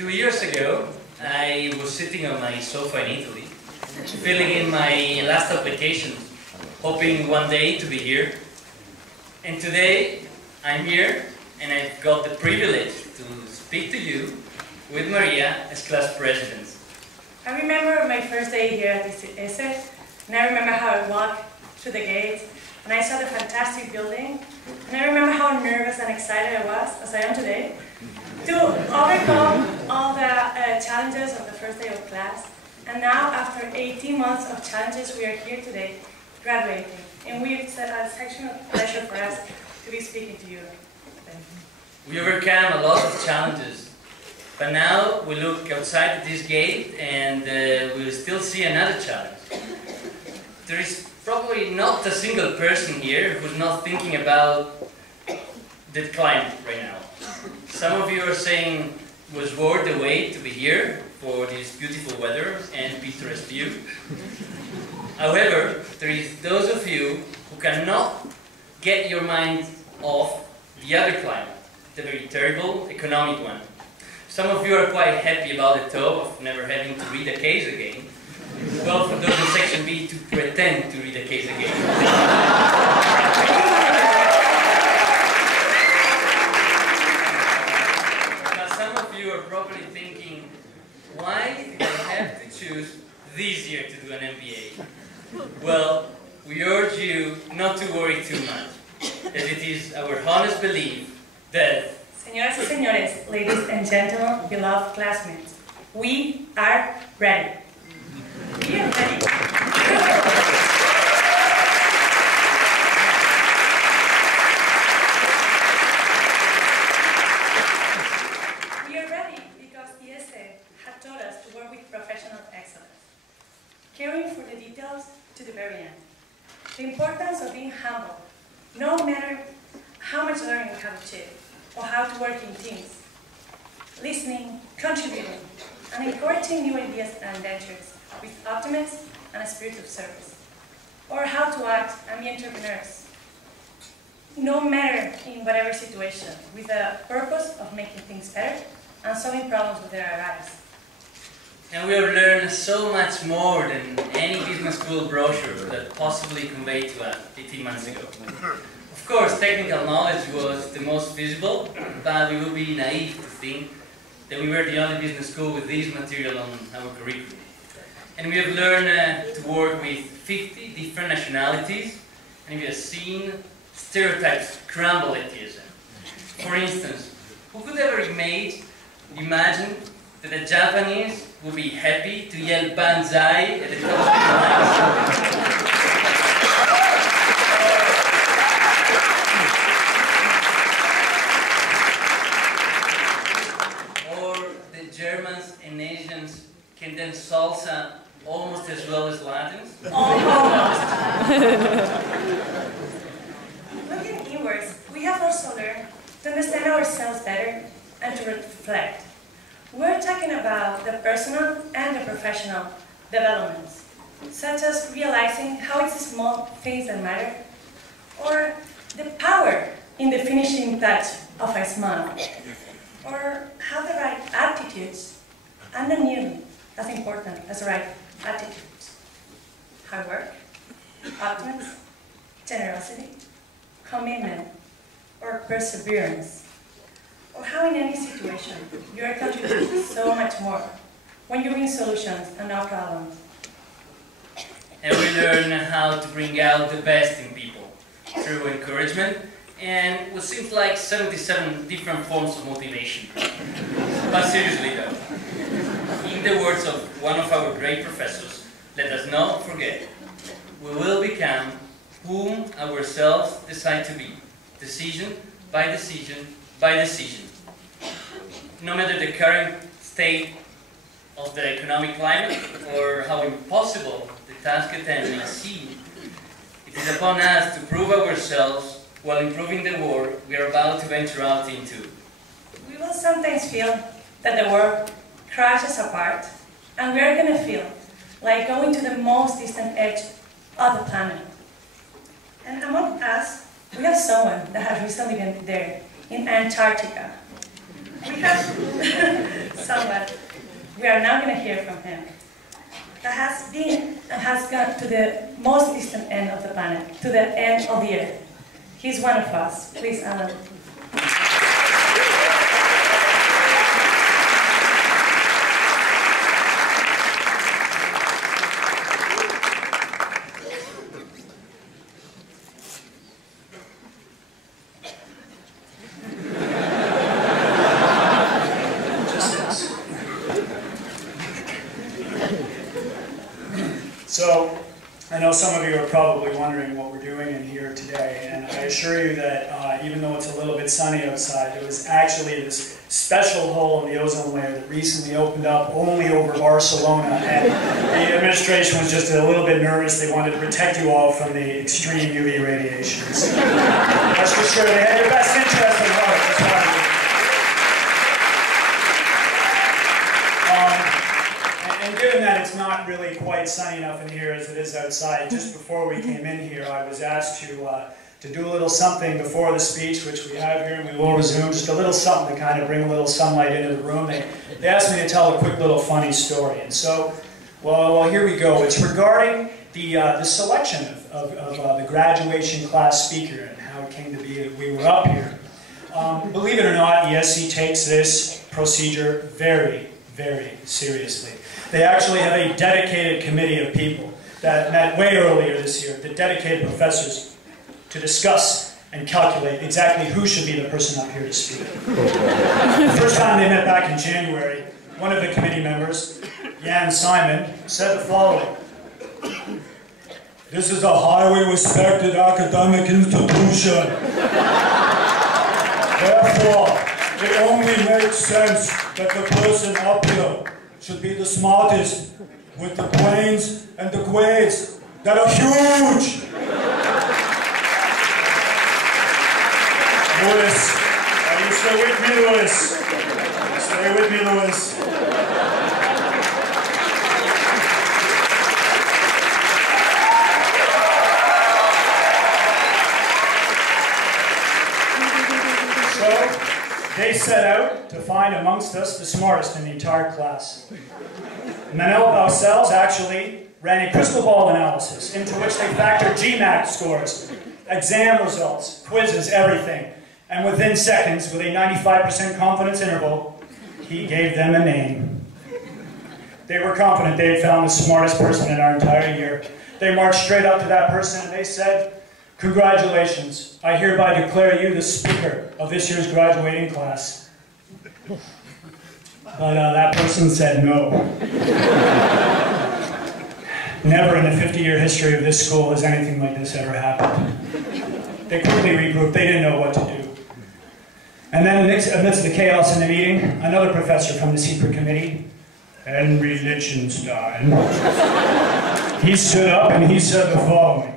2 years ago, I was sitting on my sofa in Italy, filling in my last application, hoping one day to be here. And today, I'm here, and I've got the privilege to speak to you with Maria as class president. I remember my first day here at IESE, and I remember how I walked through the gate, and I saw the fantastic building, and I remember how nervous and excited I was, as I am today, to overcome all the challenges of the first day of class. And now, after 18 months of challenges, we are here today, graduating. And it's a exceptional pleasure for us to be speaking to you. We overcame a lot of challenges, but now we look outside this gate and we'll still see another challenge. There is probably not a single person here who's not thinking about the climate right now. Some of you are saying it was worth the wait to be here for this beautiful weather and picturesque view. However, there is those of you who cannot get your mind off the other climate, the very terrible economic one. Some of you are quite happy about the thought of never having to read a case again. Well, for those in section B, to pretend to read a case again. Probably thinking, why did I have to choose this year to do an MBA? Well, we urge you not to worry too much, as it is our honest belief that... Señoras y señores, ladies and gentlemen, beloved classmates, we are ready. We are ready. Caring for the details to the very end. The importance of being humble, no matter how much learning we have achieved, or how to work in teams. Listening, contributing, and encouraging new ideas and ventures with optimism and a spirit of service. Or how to act and be entrepreneurs. No matter in whatever situation, with the purpose of making things better and solving problems when they arise. And we have learned so much more than any business school brochure that possibly conveyed to us 18 months ago. Of course, technical knowledge was the most visible, but we would be naive to think that we were the only business school with this material on our curriculum. And we have learned to work with 50 different nationalities, and we have seen stereotypes crumble at IESE. For instance, who could ever imagine that a Japanese would be happy to yell banzai at the top of the line. Or the Germans and Asians can dance salsa almost as well as Latins. Looking inwards, we have also learned to understand ourselves better and to reflect. We're talking about the personal and the professional developments, such as realizing how it's the small things that matter, or the power in the finishing touch of a smile, or how the right attitudes and the nearly as important as the right attitudes. Hard work, optimism, generosity, commitment, or perseverance. Or how in any situation you are contributing so much more when you bring solutions and not problems. And we learn how to bring out the best in people through encouragement and what seems like 77 different forms of motivation. But seriously though, in the words of one of our great professors, let us not forget, we will become whom ourselves decide to be, decision by decision by decision. No matter the current state of the economic climate or how impossible the task at hand may seem, it is upon us to prove ourselves while improving the world we are about to venture out into. We will sometimes feel that the world crashes apart, and we are going to feel like going to the most distant edge of the planet. And among us, we have someone that has recently been there, in Antarctica. We have someone we are now going to hear from him, that has been and has gone to the most distant end of the planet, to the end of the earth. He's one of us. Please, Alan. So, I know some of you are probably wondering what we're doing in here today, and I assure you that even though it's a little bit sunny outside, there was actually this special hole in the ozone layer that recently opened up only over Barcelona, and the administration was just a little bit nervous. They wanted to protect you all from the extreme UV radiations. Rest assured, they had your best interest in heart. That's why. And given that it's not really quite sunny enough in here as it is outside, just before we came in here, I was asked to do a little something before the speech, which we have here, and we will resume, just a little something to kind of bring a little sunlight into the room. They asked me to tell a quick little funny story, and so, well, here we go. It's regarding the selection of the graduation class speaker and how it came to be that we were up here. Believe it or not, IESE takes this procedure very, very seriously. They actually have a dedicated committee of people that met way earlier this year, the dedicated professors, to discuss and calculate exactly who should be the person up here to speak. The first time they met back in January, one of the committee members, Jan Simon, said the following: "This is a highly respected academic institution. Therefore, it only makes sense that the person up here should be the smartest, with the brains and the grades that are huge." Louis, are you still with me, Louis? Stay with me, Louis. So, they set out to find amongst us the smartest in the entire class. Manel ourselves actually ran a crystal ball analysis into which they factored GMAT scores, exam results, quizzes, everything. And within seconds, with a 95% confidence interval, he gave them a name. They were confident they had found the smartest person in our entire year. They marched straight up to that person and they said, "Congratulations, I hereby declare you the speaker of this year's graduating class." But that person said no. Never in the 50-year history of this school has anything like this ever happened. They quickly regrouped, they didn't know what to do. And then amidst the chaos in the meeting, another professor from the secret committee, Henry Lichtenstein, he stood up and he said the following: